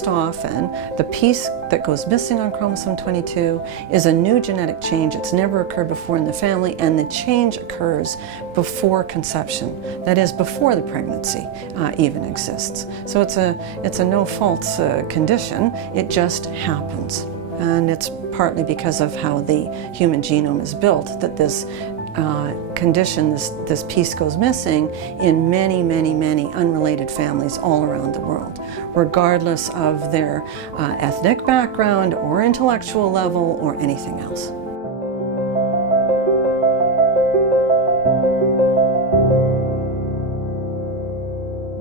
most often, the piece that goes missing on chromosome 22 is a new genetic change. It's never occurred before in the family, and the change occurs before conception. That is, before the pregnancy even exists. So it's a no-fault condition. It just happens. And it's partly because of how the human genome is built that this condition, this piece goes missing in many, many, many unrelated families all around the world, regardless of their ethnic background or intellectual level or anything else.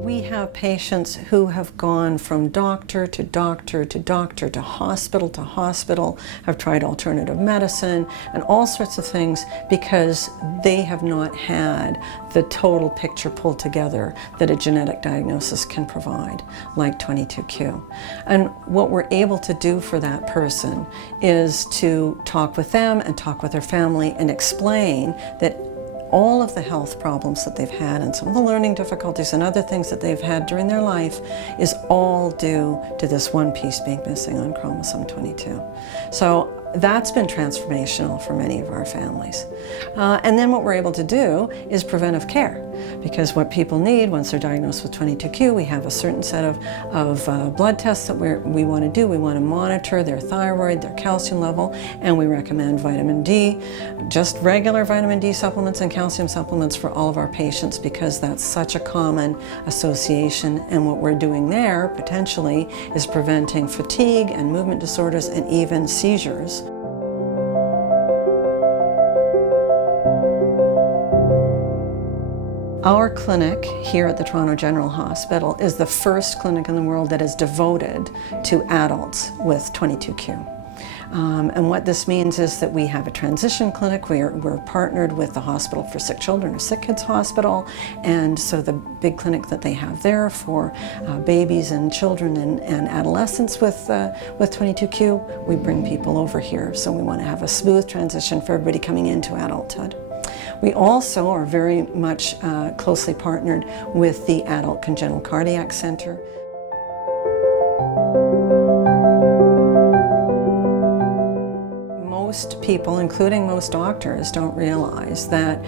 We have patients who have gone from doctor to doctor to doctor to hospital, have tried alternative medicine and all sorts of things because they have not had the total picture pulled together that a genetic diagnosis can provide, like 22q. And what we're able to do for that person is to talk with them and talk with their family and explain that all of the health problems that they've had and some of the learning difficulties and other things that they've had during their life is all due to this one piece being missing on chromosome 22. So that's been transformational for many of our families. And then what we're able to do is preventive care, because what people need once they're diagnosed with 22q, we have a certain set of blood tests that we want to do. We want to monitor their thyroid, their calcium level, and we recommend vitamin D, just regular vitamin D supplements and calcium supplements for all of our patients, because that's such a common association. And what we're doing there, potentially, is preventing fatigue and movement disorders and even seizures. Our clinic here at the Toronto General Hospital is the first clinic in the world that is devoted to adults with 22q. And what this means is that we have a transition clinic. We're partnered with the Hospital for Sick Children, or Sick Kids Hospital, and so the big clinic that they have there for babies and children and adolescents with 22q, we bring people over here. So we want to have a smooth transition for everybody coming into adulthood. We also are very much closely partnered with the Adult Congenital Cardiac Centre. Most people, including most doctors, don't realize that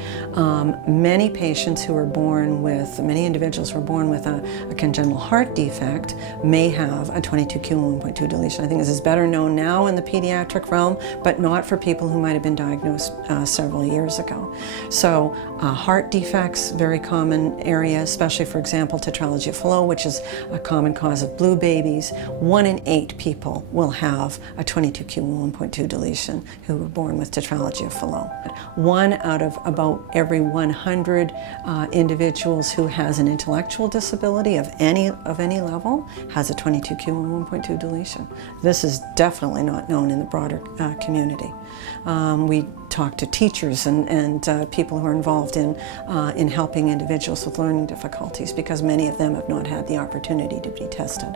many patients who are born with, many individuals who are born with a congenital heart defect may have a 22q11.2 deletion. I think this is better known now in the pediatric realm, but not for people who might have been diagnosed several years ago. So heart defects, very common area, especially, for example, tetralogy of Fallot, which is a common cause of blue babies. 1 in 8 people will have a 22q11.2 deletion who were born with tetralogy of Fallot. 1 out of about every 100 individuals who has an intellectual disability of any level has a 22q11.2 deletion. This is definitely not known in the broader community. We talk to teachers and people who are involved in helping individuals with learning difficulties, because many of them have not had the opportunity to be tested.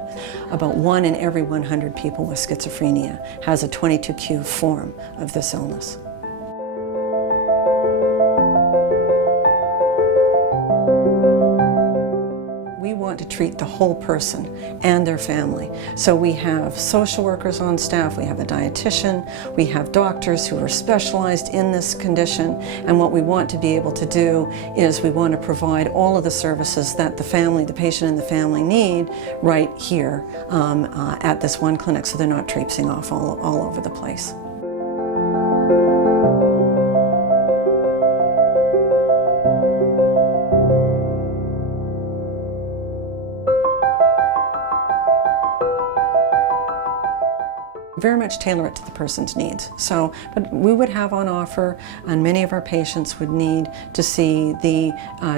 About 1 in every 100 people with schizophrenia has a 22q form of this illness. We want to treat the whole person and their family. So we have social workers on staff, we have a dietitian, we have doctors who are specialized in this condition, and what we want to be able to do is we want to provide all of the services that the patient and the family need right here at this one clinic, so they're not traipsing off all over the place. Very much tailor it to the person's needs. So, but we would have on offer, and many of our patients would need to see the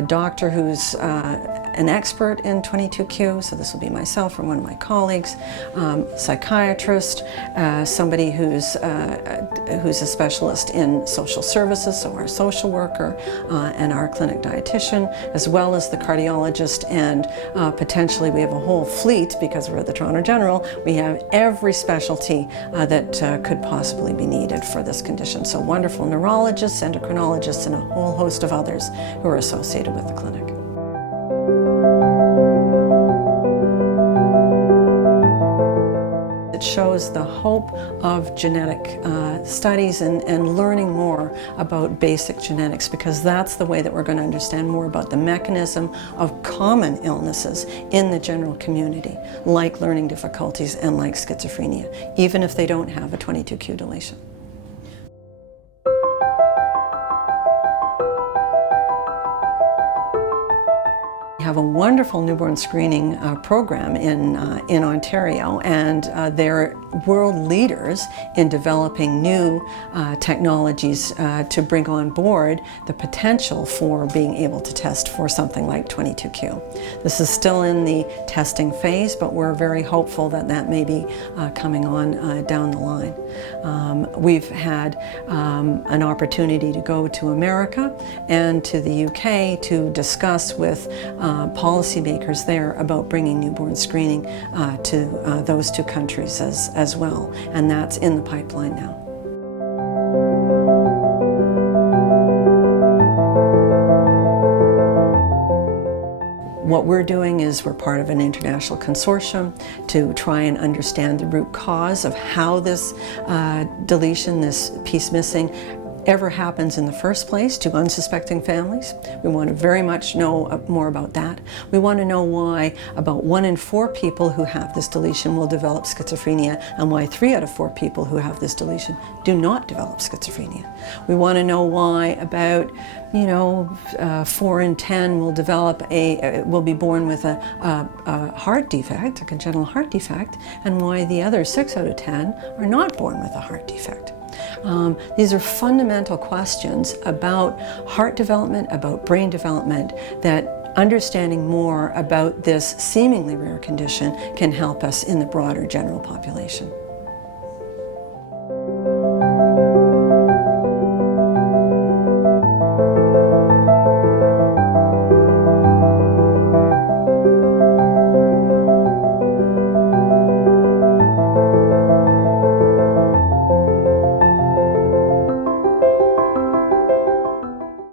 doctor who's an expert in 22q, so this will be myself or one of my colleagues, psychiatrist, somebody who's a specialist in social services, so our social worker and our clinic dietitian, as well as the cardiologist, and potentially we have a whole fleet, because we're at the Toronto General, we have every specialty that could possibly be needed for this condition. So wonderful neurologists, endocrinologists, and a whole host of others who are associated with the clinic. It shows the hope of genetic studies and learning more about basic genetics, because that's the way that we're going to understand more about the mechanism of common illnesses in the general community, like learning difficulties and like schizophrenia, even if they don't have a 22q deletion. We have a wonderful newborn screening program in Ontario, and they're world leaders in developing new technologies to bring on board the potential for being able to test for something like 22q. This is still in the testing phase, but we're very hopeful that that may be coming on down the line. We've had an opportunity to go to America and to the UK to discuss with policymakers there about bringing newborn screening to those two countries as well, and that's in the pipeline now. What we're doing is we're part of an international consortium to try and understand the root cause of how this deletion, this piece missing, ever happens in the first place to unsuspecting families. We want to very much know more about that. We want to know why about 1 in 4 people who have this deletion will develop schizophrenia, and why 3 out of 4 people who have this deletion do not develop schizophrenia. We want to know why about 4 in 10 will develop will be born with a heart defect, a congenital heart defect, and why the other 6 out of 10 are not born with a heart defect. These are fundamental questions about heart development, about brain development, that understanding more about this seemingly rare condition can help us in the broader general population.